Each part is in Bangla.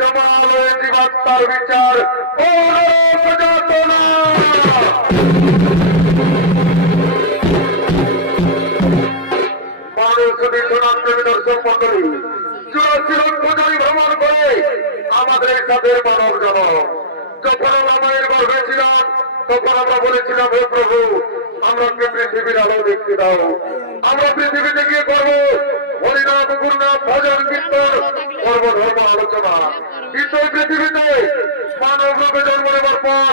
জমালে জীবাত্মার বিচার ও যাতনা মানুষ বিশ্বনাথদেবী দর্শক মন্ডলী 84 লক্ষ জমি ভ্রমণ করে আমাদের সাথে মানব জনম। যখন আমরা মায়ের গর্ভে ছিলাম তখন আমরা বলেছিলাম, হে প্রভু আমাকে পৃথিবীর আলো দেখতে দাও, আমরা পৃথিবীতে গিয়ে করবো হরিনাম গুরুনাম ভজন কীর্তন করবো ধর্ম আলোচনা। কিন্তু এই পৃথিবীতে মানব রূপে জন্ম নেবার পর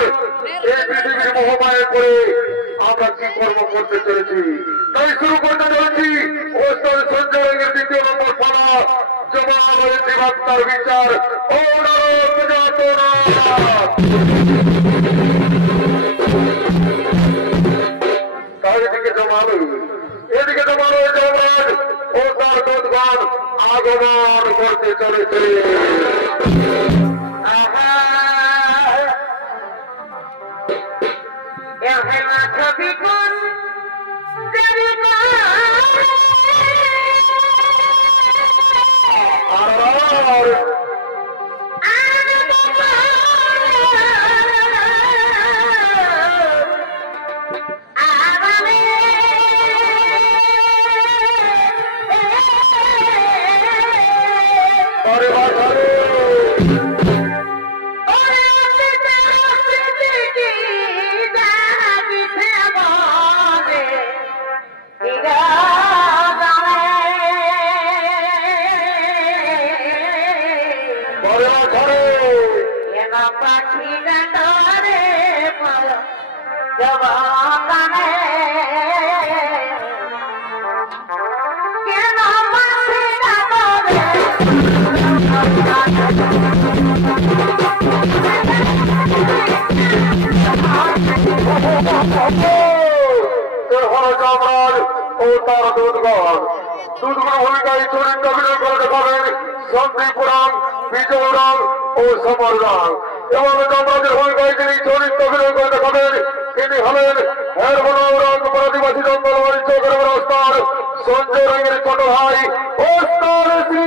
এই পৃথিবীর মোহমায় পড়ে আমরা কি কর্ম করতে চলেছি, তাই শুরু করতে চলেছি ওস্তাদ সঞ্জয় রায়ের 2য় নম্বর পালা জমালে জীবাত্মার বিচার ও যাতনা। এদিকে জমালো যমরাজ ও তার দূতগণ আগমন করতে চলেছে। ভূমিকায় চরিত্র অভিনয় করে দেখাবেন শান্তিপুরাণ, বিজয়রাং ও সমররাং। এবং যমরাজের ভূমিকায় যিনি চরিত্র অভিনয় করে দেখাবেন তিনি হলেন হেরবনারং আদিবাসী জঙ্গল চোখের ওস্তাদ সঞ্জয় রায়ের ছোট ভাই ওস্তাদ শ্রী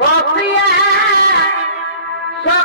Sofia, só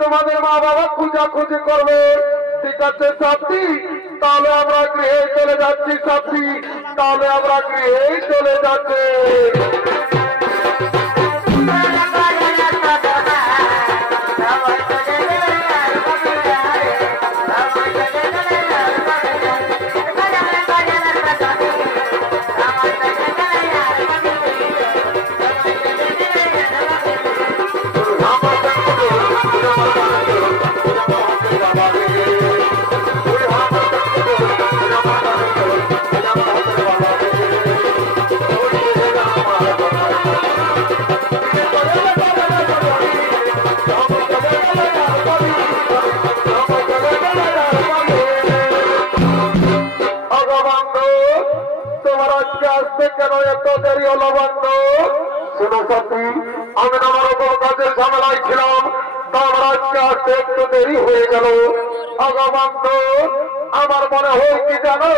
তোমাদের মা বাবা খুঁজাখুঁজি করবে। ঠিক আছে সাথী, তাহলে আমরা গৃহে চলে যাচ্ছি। সাথী, তাহলে আমরা গৃহে চলে যাচ্ছি। কেন এত দেরি হলো বন্ধু? শোনো সাথী, আমি আমার উপর কাজের ঝামেলায় ছিলাম, তারপর আজকে আসতে একটু দেরি হয়ে গেল। বন্ধু, আমার মনে হয় কি জানো,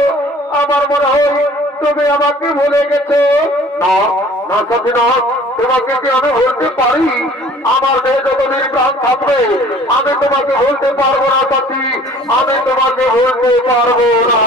আমার মনে হয় তুমি আমাকে ভুলে গেছো। না না সাথী, না, তোমাকে কি আমি ভুলতে পারি? আমার দেহে যতদিন প্রাণ থাকবে আমি তোমাকে ভুলতে পারবো না সাথী, আমি তোমাকে ভুলতে পারবো না।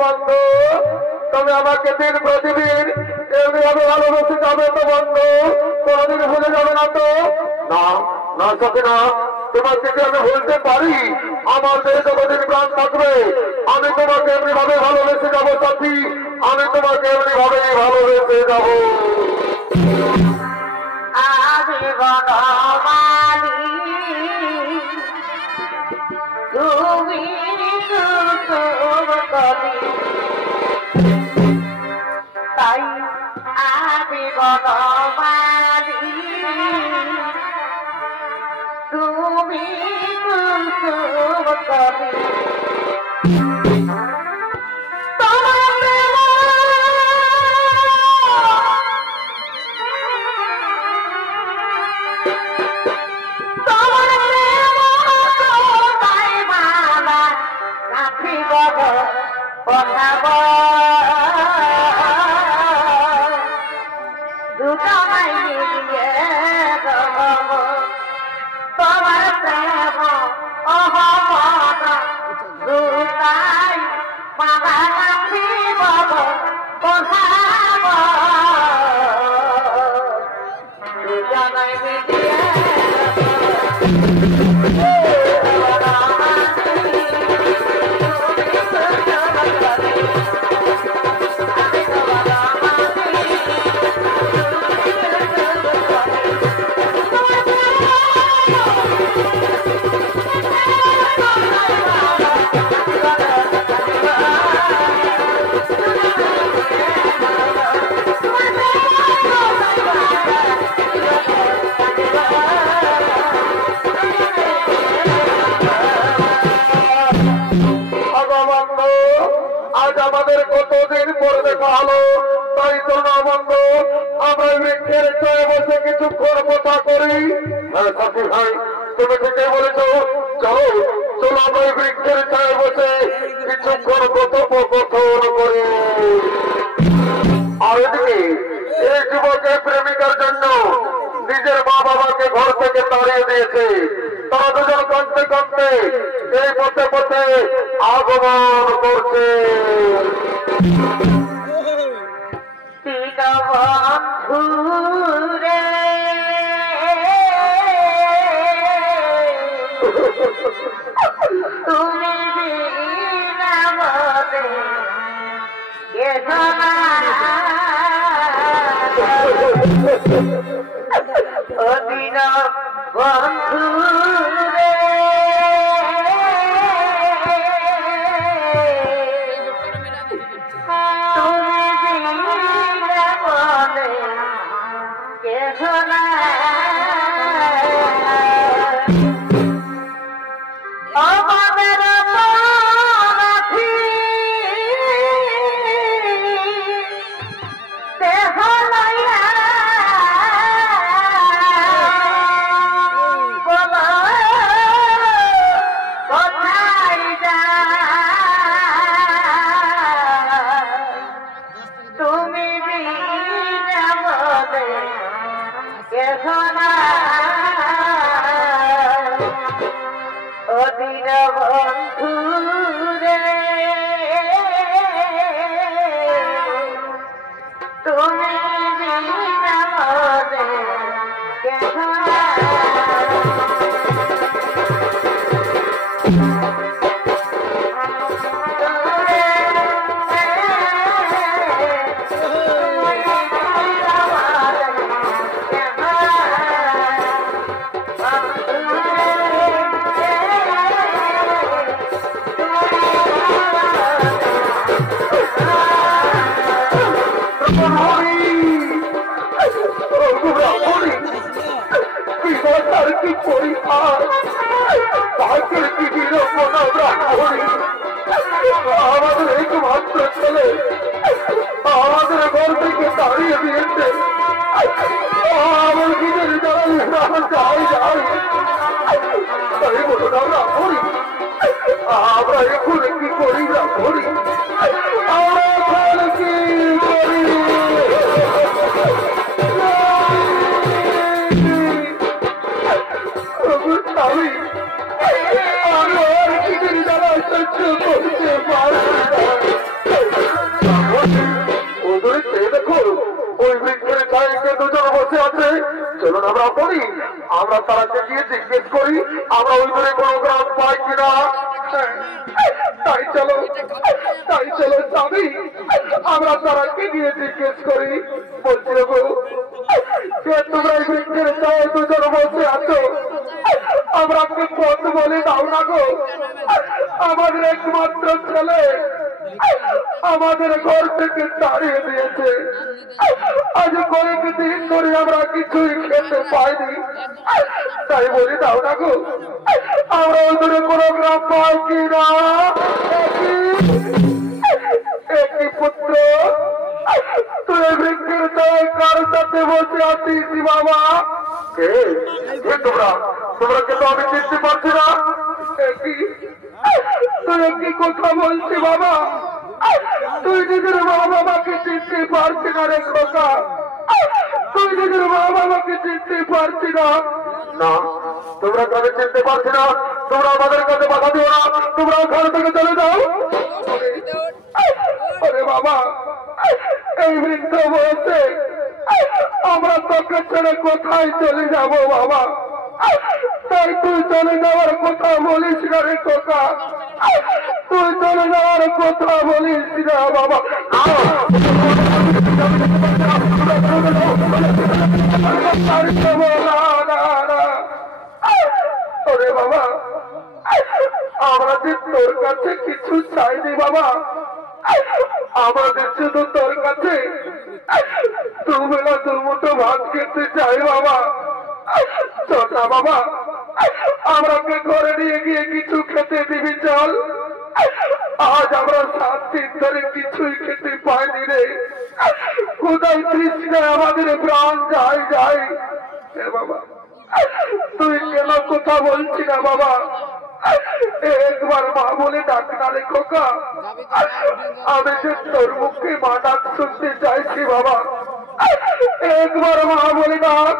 বন্ধু, তুমি আমাকে দিন প্রতিদিন এমনিভাবে ভালোবেসে যাবে তো বন্ধু? কোনদিন ভুলে যাবে না তো? না না সাথে না, তোমাকে কি আমি ভুলতে পারি? আমার দেহে যতদিন প্রাণ থাকবে আমি তোমাকে এমনিভাবে ভালোবেসে যাবো সাথী, আমি তোমাকে এমনিভাবে ভালোবেসে যাবো। তাই আমি বনমালী, তুমি কুসুম কবি, তোমার ভালো, তাই তো না বন্ধু আমরা বৃক্ষের ছায় বসে কিছুক্ষণ কথা করি। হ্যাঁ সাথী ভাই, তুমি ঠিকই বলেছ, চলো চলো আমরা বৃক্ষের ছায় বসে কিছুক্ষণ কথোপকথন করি। আর এদিকে এই যুবকের প্রেমিকার জন্য নিজের মা বাবাকে ঘর থেকে তাড়িয়ে দিয়েছে, তারা দুজন কাঁদতে কাঁদতে এই পথে পথে আগমন করছে। বন্ধুরে তুমি অদিন বন্ধুরে অদিন বন্ধুরে তুমি কি করি ভাগ্যের কি আমাদের একমাত্র ছেলে আমাদের ঘর থেকে দাঁড়িয়ে দিয়েছে। আমার নিজের যাই যাই তাই বলো না করি, আমরা এখন কি করি না করি, আমরা এখন কি করি। দেখো ওই বৃক্ষের ছাইকে দুজন বসে আছে, চলুন আমরা করি, আমরা তারাকে গিয়ে জিজ্ঞেস করি আমরা ওই ধরে কোনো গ্রাম পাই কিনা। তাই চলো স্বামী, আমরা তারাকে গিয়ে জিজ্ঞেস করি। বলছি গো, তোমরা এই বৃক্ষের ছায় দুজন বসে আছো, আমরা পথ বলে দাও না গো, আমাদের একমাত্র ছেলে আমাদের ঘর থেকে তাড়িয়ে দিয়েছে, আজ কয়েকদিন ধরে আমরা কিছুই খেতে পাইনি, তাই বলি দাও না গো, আমরা ওই ধরে কোনো গ্রাম পাই কিনা। একই পুত্র, তুই বৃক্ষের ছায় কার সাথে বসে আছিস বাবা? তোমরা কে তো আমি চিনতে পারছি না। তুই কি কথা বলছি বাবা? তুই নিজের মা বাবাকে চিনতে পারছি না রে খোকা, তুই নিজের মা বাবাকে চিনতে পারছি না। না, তোমরা কাছে চিনতে পারছি না, তোমরা আমাদের কাছে বাধা দিও না, তোমরা ওখান থেকে চলে যাও। আরে বাবা, এই বৃদ্ধ বয়সে আমরা তোকে ছেড়ে কোথায় চলে যাব বাবা? তাই তুই চলে যাওয়ার কথা বলিস না রে খোকা, তুই চলে যাওয়ার কথা বলিস না বাবা। ওরে বাবা, আমরা যে তোর কাছে কিছু চাইনি বাবা, আমাদের শুধু তোর কাছে দুবেলা দুমুঠো ভাত খেতে চাই বাবা। চটা বাবা, আমরাকে ঘরে নিয়ে গিয়ে কিছু খেতে দিবি চল। আজ আমরা 7 দিন ধরে কিছুই খেতে পাইনি রে। কোথায় তৃষ্ণায় আমাদের প্রাণ যায় যায়। হে বাবা, তুই কেন কথা বলছি না বাবা? একবার মা বলে ডাক না রে খোকা। আমি যে তোর মুখে মা ডাক শুনতে চাইছি বাবা, একবার মা বলে ডাক।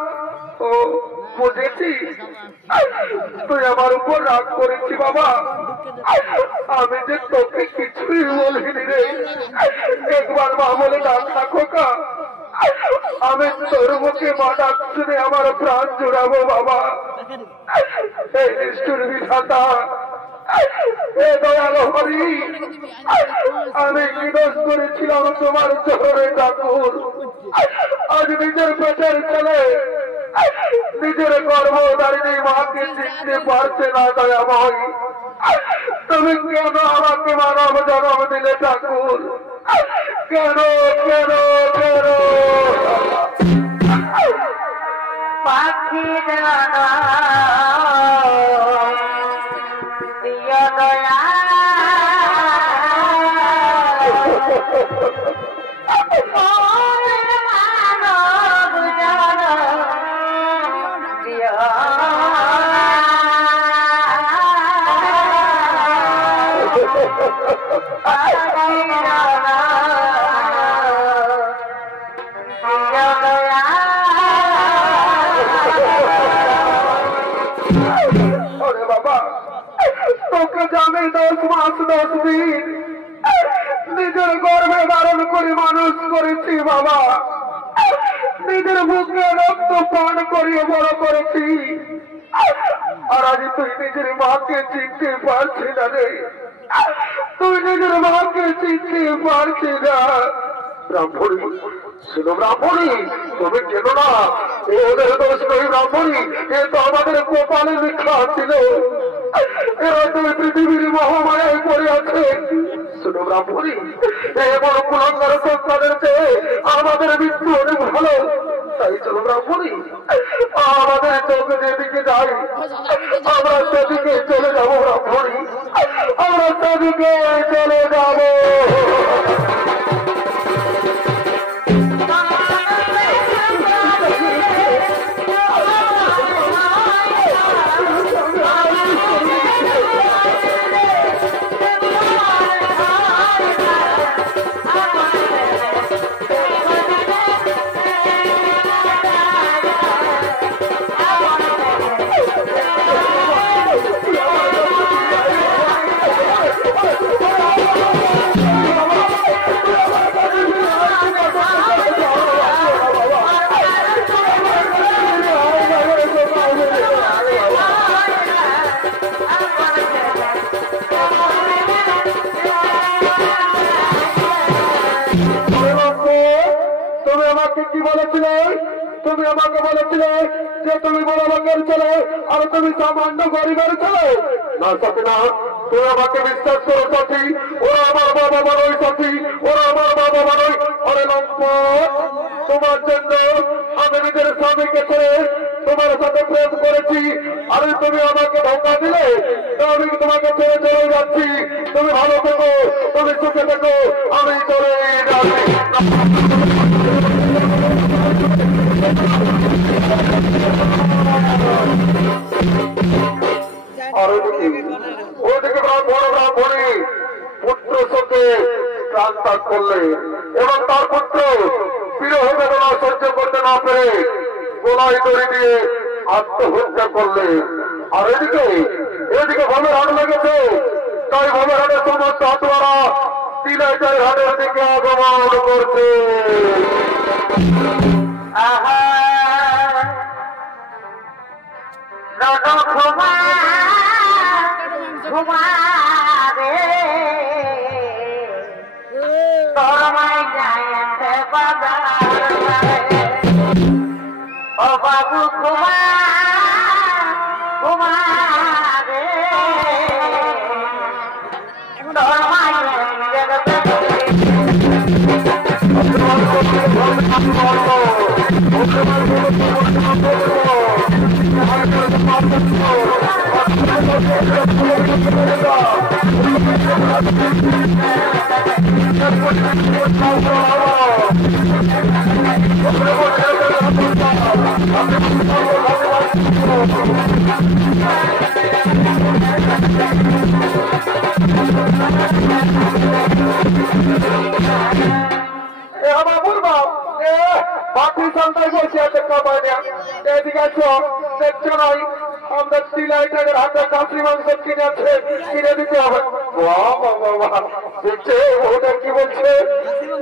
ও বুঝেছি, তুই আমার উপর রাগ করেছি বাবা। আমি যে তোকে কিছুই বলিনি রে। একবার মা বলে ডাক না খোকা। আমি তোর মুখে মা ডাক শুনে আমার প্রাণ জুড়াবো বাবা। এই নিষ্ঠুর বিধাতা, এ দয়াল হরি, আমি কি দোষ করেছিলাম তোমার চরণে ঠাকুর? আজ নিজের পেটের ছেলে, নিজের গর্ভধারিণী মাকে চিনতে পারছে না দয়াময়। তুমি কেন আমাকে মানব জন্ম দিলে ঠাকুর? কেন কেন কেন? পাখি জানা প্রিয় দয়া মানব জন প্রিয় তোকে জানি 10 মাস 10 দিন নিজের গর্ভে ধারণ করে মানুষ করেছি বাবা। নিজের বুকে রক্ত পান করিয়ে বড় করেছি। আর আজ তুই নিজের মাকে চিনতে পারছি না রে। তুই নিজের মাকে চিনতে পারছি না। ব্রাহ্মণী, শুনো ব্রাহ্মণী, তুমি কেন না? ওদের দোষ নয় ব্রাহ্মণী, এ তো আমাদের কপালে লেখা ছিল। এরা তুমি পৃথিবীর মহামায়ায় পড়ে আছে। শুনো ব্রাহ্মণী, এবার কুলাঙ্গার সন্তানের চেয়ে আমাদের মৃত্যু অনেক ভালো। তাই চলো ব্রাহ্মণী, আমাদের চোখে যেদিকে যাই আমরা সেদিকে চলে যাবো ব্রাহ্মণী, আমরা সেদিকে চলে যাবো। তুমি আমাকে বলেছিলে যে তুমি বড় লোকের ছেলে আর তুমি সামান্য গরিবের ছেলে। না সাথী না, তুমি আমাকে বিশ্বাস করো সাথী। ওরা আমার বাবা মানই সাথী, ওরা আমার বাবা মানই। আরে লম্পট, তোমার জন্য আমি নিজের স্বামীকে ছেড়ে তোমার সাথে প্রেম করেছি। আরে তুমি আমাকে ধোঁকা দিলে, আমি তোমাকে ছেড়ে চলে যাচ্ছি। তুমি ভালো থেকো, তুমি সুখে থেকো, আমি চলে যাচ্ছি। আর ওদিকে ব্রাহ্মণী পুত্র শোকে প্রাণ ত্যাগ করলে এবং তার পুত্র বিরহ বেদনা সহ্য করতে না পেরে গলায় দড়ি দিয়ে আত্মহত্যা করলে। আর এদিকে ভবের হাট লেগেছে। তাই ভবের হাটের সমস্ত হাটুয়ারা তিলাইটাই হাটের দিকে আগমন করছে। ঘুমাবে তোর মাই যাইতে বাজারে ও বাবু ঘুমাবে তোর মাই যাইতে আমার বলবো বাকি সন্তান বলছি আছে কমায় না এদিকে আছো দেখছো নাই আমরা সিলাইটার হাতে কাশি মাংস কিনে দিতে হবে দেখছে ওটা কি বলছে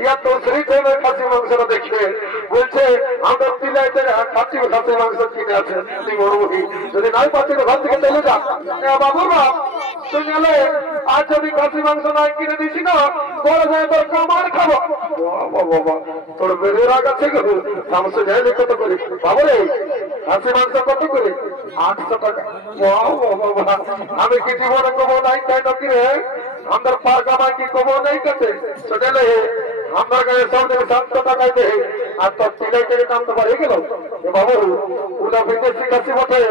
ইয়া তো শ্রী খাসি মাংসটা দেখে বলছে আমরা সিলাইটার খাসি মাংস কিনে আছে যদি নাই পাচ্ছি তো ঘর থেকে চলে যা বাবুরা তুই গেলে আর যদি খাসি মাংস নাই কিনে দিছি না বড় যায় তোর কামার খাবো বাবা তোর বেড়ে রাগ আছে মাংস যাইলে কত করে বাবরে খাসি মাংস কত করে 800 টাকা আমি কি জীবনে কবো নাই তাই নাকি রে আমার পার কামাই কি কবো নাই কাছে চলে আমার কাছে সব থেকে 700 টাকায় দেয় আর তোর সিলাইটের দাম তো বাড়ে গেল বাবু ওটা বিদেশি কাশি বটে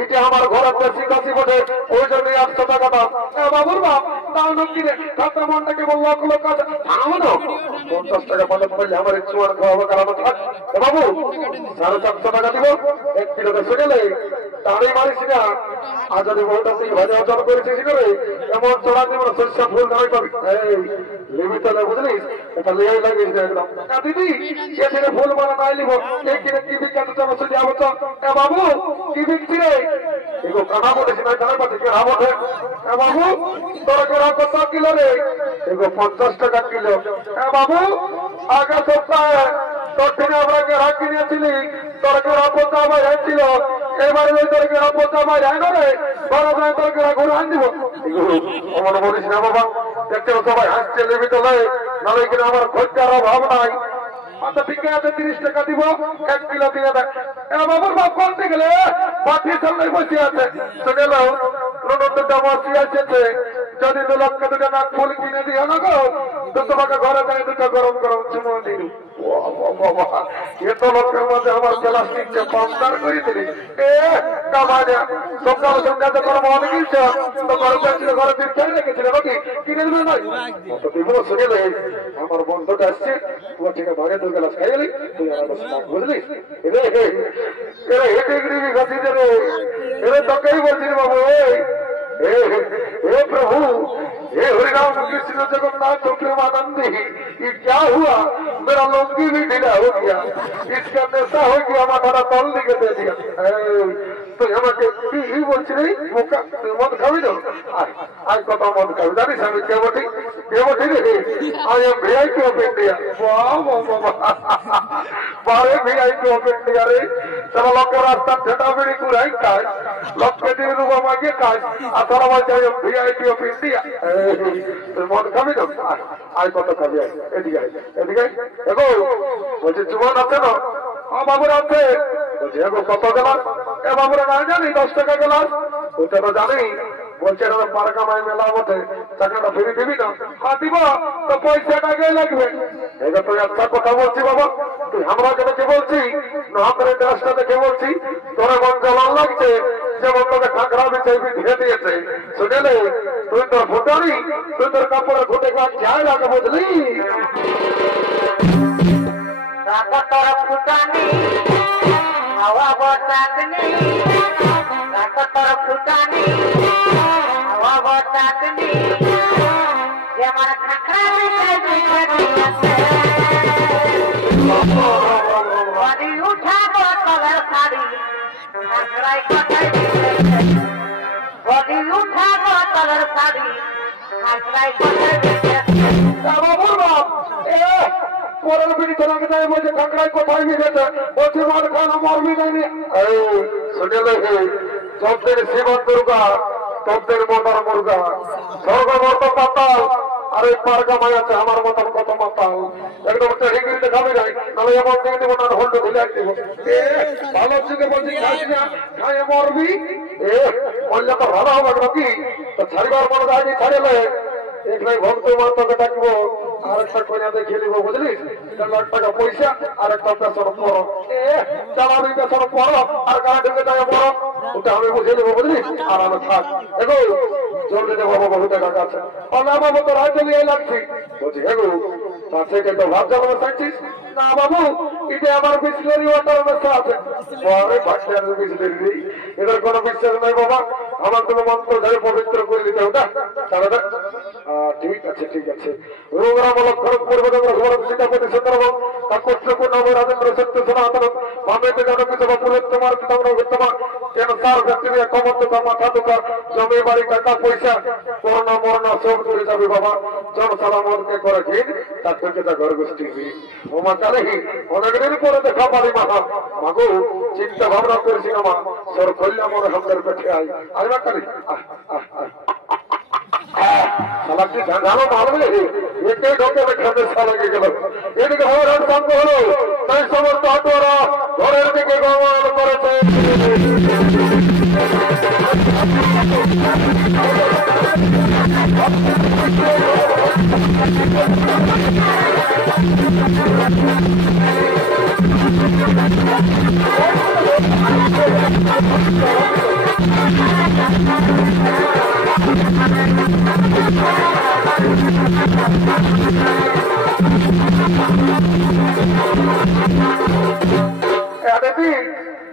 এটা আমার ঘরের দেশি কাশি বটে ওই জন্য 800 টাকা দাম বাবুর বাপ তাও নাকি রে খাতার মনটাকে বললো লোক আছে আমার 50 টাকা পদক করলে আমার একটু আর খাওয়াবো কারানো থাক বাবু 750 টাকা দিব 1 কিলো বেশি গেলে তারই মারিস না আর যদি বউটা তুই ভাজা অচল করেছিস রে এমন চড়া দিব সরষা ফুল দাঁড়াই পাবি লিমিট না বুঝলিস এটা লিয়াই লাগিস একদম দিদি এখানে ফুল মালা নাই লিব এই কিনে কি বিখ্যাত চামচ যাবো তো বাবু কি বিক্রি রে এগো কানা বলেছি না জানার পাশে কে রাবো বাবু তোর কেরা কত কিলো রে এগো 50 টাকা কিলো বাবু আগে সপ্তাহে তোর দিনে আমরা কেরা কিনেছিলি তোর কেরা পোতা ভাই ছিল এবারে ওই তোর কেরা পোতা ভাই যায় না রে বড় ভাই তোর কেরা ঘুরে আন দিব অমন বলিস না বাবা দেখতে সবাই হাসছে লেবি তোলে নাহলে কিনা আমার খরচার অভাব নাই আচ্ছা ঠিক আছে 30 টাকা দিব 1 কিলো দিয়ে দেয় বাবুর বাপ করতে গেলে বাকি সামনে বসে আছে শুনে নাও রণটা বসে আছে যদি 2 লক্ষ টাকা নাক ফুল কিনে দিও না গো তো তোমাকে ঘরে যাই দুটো গরম গরম চুমো দিই এত লোকের মধ্যে আমার প্লাস্টিককে পাম্পার করে দিলি কামাজা সকাল সন্ধ্যা যখন মনে গিয়েছ তো ঘরে দিচ্ছে রেখেছিল নাকি কিনে দেবে নয় দিবস গেলে আমার বন্ধুটা আসছে ও ঠিক আছে ভাগে 2 গ্লাস খাই গেলি তুই আর বুঝলিস এরে হেঁটে গিরি গাছি রে এরে তোকেই বলছি বাবু हे प्रभु हे हरिराम कृष्ण जगन्नाथ प्रेमानंदी ये क्या हुआ मेरा लुंगी भी ढीला हो गया इसका नशा हो गया हमारा तल दिखे दे दिया तो আমাকে কি বলছি রে মদ খাবি তো আজ কত মদ খাবি জানিস আমি কে বলি রে I am VIP of India বারে ভিআইপি অফ ইন্ডিয়া রে সারা লোকের রাস্তা ঠেটা বেড়ি কুড়াই খায় লোককে দিয়ে রুবা মাগিয়ে খায় আর তারা বলছে ভিআইপি অফ ইন্ডিয়া তুই মদ খাবি তো আজ কত খাবি এদিকে এদিকে দেখো বলছি জীবন আছে না বাবুরা আছে বলছি কত গেলাস বাবুরা না জানি 10 টাকা গেলাস ওটা তো জানি বলছে এটা পার কামাই মেলা বটে টাকাটা ফিরে দিবি না হ্যাঁ দিব তো পয়সাটা আগে লাগবে এটা তুই একটা কথা বলছি বাবা তুই আমরা দেখে বলছি না আপনার দেশটা দেখে বলছি তোরা মন জ্বালান লাগছে যেমন তোকে ঠাকরা বিছাইবি ধীরে দিয়েছে শুনেলে তুই তোর ফুটারি তুই তোর কাপড়ে ঘুটে গাছ যায় লাগে বুঝলি তোর ফুটানি হাওয়া বসাত নেই তোর ফুটানি হাওয়া বসাত নেই যে আমার খাকরা বাড়ি উঠাবো তলার শাড়ি খাকরাই কথাই বাড়ি উঠাবো তলার শাড়ি খাকরাই কথাই বাবুর বাপ পরের পিড়ি চলাকে যায় বলছে কাঁকড়াই কোথায় মিলেছে বলছে মার খানা মরবি যায়নি শুনে লেগে চোদ্দের শিবন দুর্গা চোদ্দের মতার মুর্গা স্বর্গ মত পাতাল আর এই পার্কা মাই আছে আমার মতন কত মাতাল একদম হিঙ্গিতে খাবে যাই নাহলে এমন দিয়ে দেবো না হল্ড ধুলে দিব ভালো থেকে বলছি খাইস না খাইয়ে মরবি বললে তো ভালো হবে নাকি তো ছাড়িবার মনে যায় ছাড়িলে একলাই ভক্ত মাতাকে ডাকবো আর একটা কইনা দেখে নিব বুঝলিস 1 লাখ টাকা পয়সা আর একটা পেছন পড়ো চালাবি পেছন পড়ো আর গাড়ি ঢুকে যায় বড় ওটা আমি বুঝে নেবো বুঝলিস আর আমি থাক দেখো জলদি দেবো বাবা, বহুত টাকা আছে। না বাবু তো রাজ্য নিয়ে লাগছি। বলছি হ্যাঁ গো, তার থেকে তো ভাব জানানো চাইছিস? না বাবু, এটা আমার বিসলেরি ওয়াটার মেশা আছে। পরে ভাবছেন বিসলেরি, এদের কোনো বিশ্বাস নাই বাবা। আমার কোনো মন্ত্র ধরে পবিত্র করে দিতে ওটা তাহলে ঠিক আছে ঠিক আছে। রোগরামূলক খরচ করবে তোমরা ঘর সীতাপতি সুন্দর কাকুর নাম রাজেন্দ্র সত্য সনাতন মামেতে জানো কিছু বাপুরের তোমার তোমার কেন তার ব্যক্তির কমন্ত মাথা দোকান জমি বাড়ি টাকা পয়সা করোনা মরনা সব করে যাবে বাবা। জন সালামতকে করে দিন তার থেকে তা ঘর গোষ্ঠী ওমা কালে অনেকদিন পরে দেখা পারি মাথা মাগো চিন্তা ভাবনা করেছি মা সর কল্যাণ মনে হামদের পেটে আই আসবা কালি সালাকি জানো মারবে একে ঢোকে খাতে সালাকে গেল এদিকে হওয়ার সঙ্গ হলো তাই সমস্ত আটোয়ারা ঘরের দিকে গমন করেছে।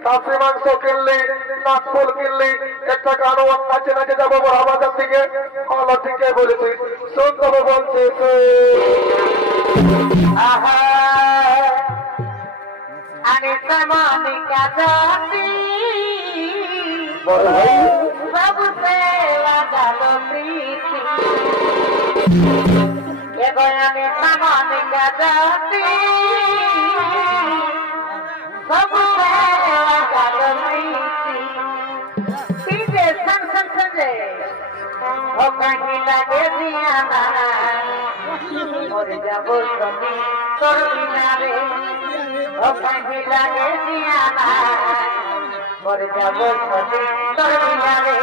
কাশি মাংস কিনলি নাকফুল কিনলি একটা গানও নাচে নাচে যাবো বাজার দিকে আমার দিকে বলেছি সুন্দর বলছে আমি সামানিকা জাতি বাবু সে লাগালো প্রীতি এবার আমি সামানিকা জাতি বাবু সে লাগালো প্রীতি পিজে সন সন সজে ও কাহি লাগে দিয়ানা মরে যাবো তুমি তোর বিনারে ও কাহি লাগে দিয়ানা মরে যাবো তুমি তোর বিনারে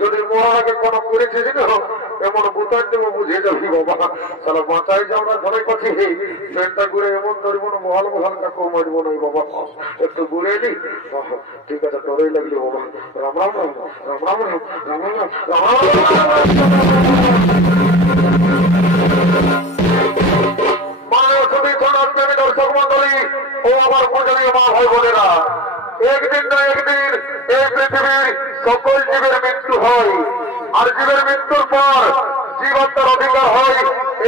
যদি মরার আগে কোনো করেছে এমন বোতান দেবো বুঝে যাবি বাবা তাহলে বাঁচাই যে আমরা ধরে করছি ট্রেনটা ঘুরে এমন ধরব না মহাল মহাল কাকু মারব না বাবা একটু ঘুরে নি ঠিক আছে ডরেই লাগলি বাবা রাম রাম রাম রাম রাম রাম রাম দর্শক মন্ডলী ও আমার পূজনীয় মা ভাই বোনেরা একদিন না একদিন এই পৃথিবীর সকল জীবের মৃত্যু হয় আর জীবের মৃত্যুর পর জীবাত্মার অধিকার হয়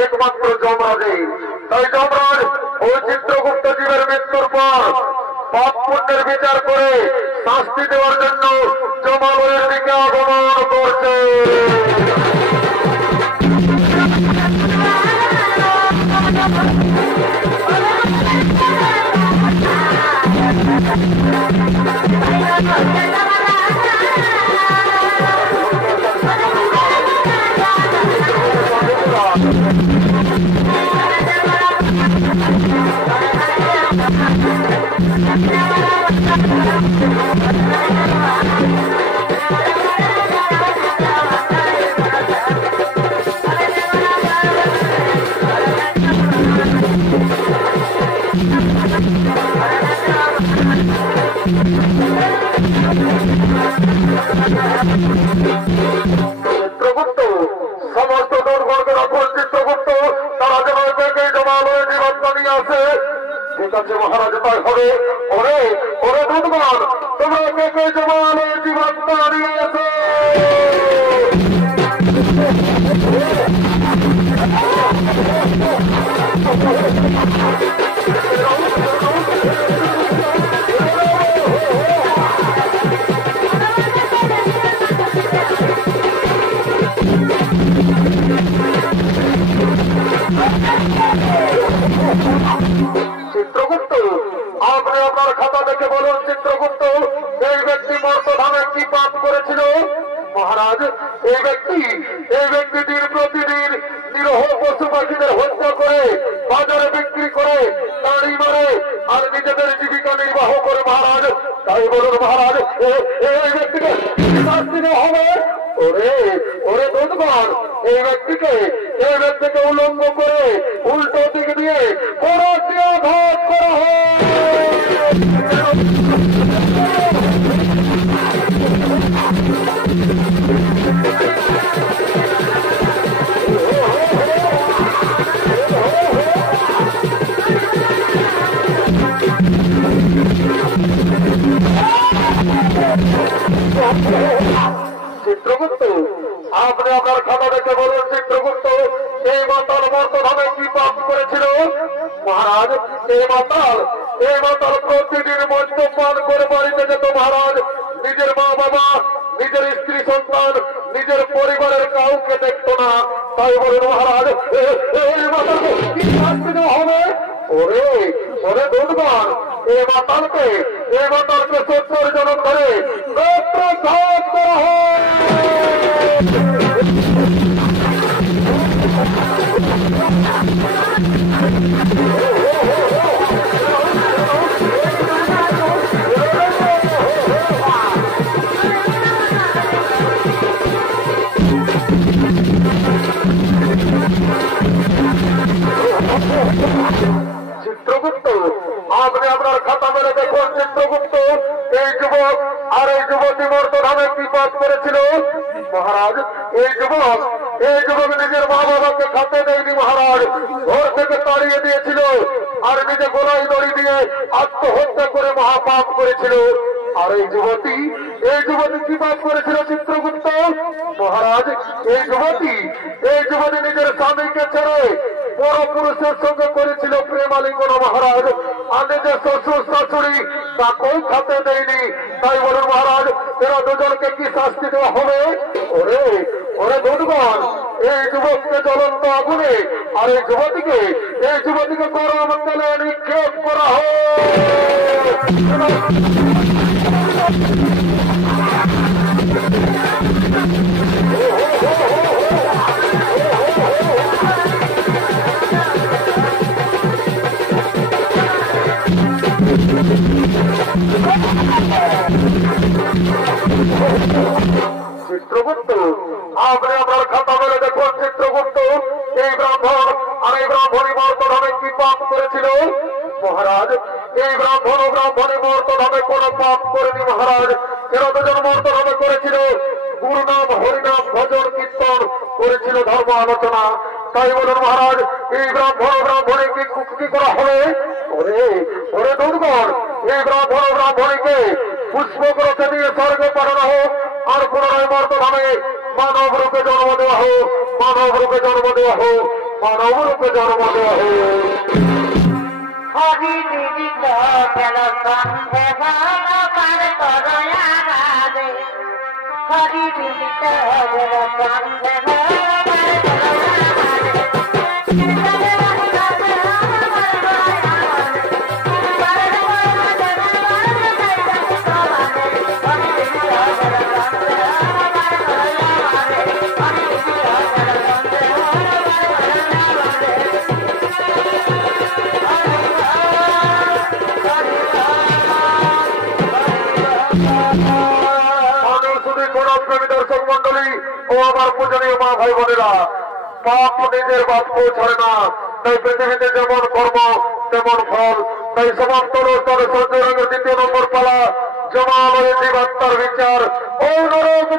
একমাত্র যমরাজের। তাই যমরাজ ও চিত্রগুপ্ত জীবের মৃত্যুর পর পাপ পুণ্যের বিচার করে শাস্তি দেওয়ার জন্য যমালয়ের দিকে আগমন করছে। চিত্রগুপ্ত সমস্ত দুর্গণকে রাখুন চিত্রগুপ্ত তারা যেন জমালয়ে জীবাত্মা নিয়ে আসে। ঠিক আছে মহারাজ তাই হবে। ওরে ওরে দুর্গণ তোমরা কে জমালয়ে জীবাত্মা নিয়ে আসে। বলুন চিত্রগুপ্ত, এই ব্যক্তি মর্তধামে কি পাপ করেছিল? মহারাজ, এই ব্যক্তি দিন প্রতিদিন নিরহ পশু পাখিদের হত্যা করে বাজারে বিক্রি করে তাড়ি মারে আর নিজেদের জীবিকা নির্বাহ করে মহারাজ। তাই বলুন মহারাজ, এই ব্যক্তিকে শাস্তি দেওয়া হবে। ওরে দুধগণ, এই ব্যক্তিকে উলঙ্গ করে উল্টো দিকে দিয়ে ঘাত করা হয়। চিত্রগুপ্ত, আপনি আপনার খাতা দেখে বলুন চিত্রগুপ্ত, এই মাতাল মর্তধামে কি পাপ করেছিল? মহারাজ, এই মাতাল প্রতিদিন মদ্যপান করে বাড়িতে যেত মহারাজ। নিজের মা বাবা, নিজের স্ত্রী সন্তান, নিজের পরিবারের কাউকে দেখতো না। তাই বলুন মহারাজ, এই মাতালকে কি শাস্তি দেওয়া হবে? ওরে দুধগণ, এই মাতালকে 70 জন ধরে ঘাত করা হয়। চিত্রগুপ্ত, আপনি আপনার খাতা মেলে দেখুন চিত্রগুপ্ত, এই যুবক আর এই যুবতী মর্তধামে কি পাপ করেছিল? মহারাজ, এই যুবক নিজের মা বাবাকে খাতে দেয়নি মহারাজ, ঘর থেকে তাড়িয়ে দিয়েছিল আর নিজে গোলায় দড়ি দিয়ে আত্মহত্যা করে মহাপাপ করেছিল। আর এই যুবতী কি পাপ করেছিল চিত্রগুপ্ত? মহারাজ, এই যুবতী নিজের স্বামীকে ছেড়ে বড় পুরুষের সঙ্গে করেছিল প্রেমালিঙ্গন মহারাজ। আর নিজের শ্বশুর শাশুড়ি তাকেও খাতে দেয়নি। তাই বলুন মহারাজ, এরা দুজনকে কি শাস্তি দেওয়া হবে? ওরে দুধগণ, এই যুবককে জ্বলন্ত আগুনে আর এই যুবতীকে গরম তেলে নিক্ষেপ করা হয়। চিত্রগুপ্ত, আপনি আপনার খাতা মেলে দেখুন চিত্রগুপ্ত, এই ব্রাহ্মণ আর এই ব্রাহ্মণী মর্তধামে কি পাপ করেছিল? মহারাজ, এই ব্রাহ্মণ ও ব্রাহ্মণী মর্তধামে কোন পাপ করেনি মহারাজ। এরা দুজন মর্তধামে করেছিল গুরুনাম হরিনাম ভজন কীর্তন করেছিল, ধর্ম আলোচনা। তাই বলুন মহারাজ, এই ব্রাহ্মণ ও ব্রাহ্মণীকে কি করা হবে? ওরে দুর্গণ, এই ব্রাহ্মণ ও ব্রাহ্মণীকে পুষ্পগ্রথে দিয়ে স্বর্গে পাঠানো হোক আর পুনরায় মর্তধামে মানব রূপে জন্ম দেওয়া হোক। হরি বিদিত কেন সন্ধে পার করয়ারে, হরি বিদিত কেন সন্ধে আমার পূজনীয় মা ভাই বোনেরা, পাপ নিজের বাদ পৌঁছায় না। তাই পৃথিবীতে যেমন কর্ম তেমন ফল। তাই সমাপ্ত সূর্যরঙের 2 নম্বর পালা জমালয় জীবাত্মার বিচার ও নরক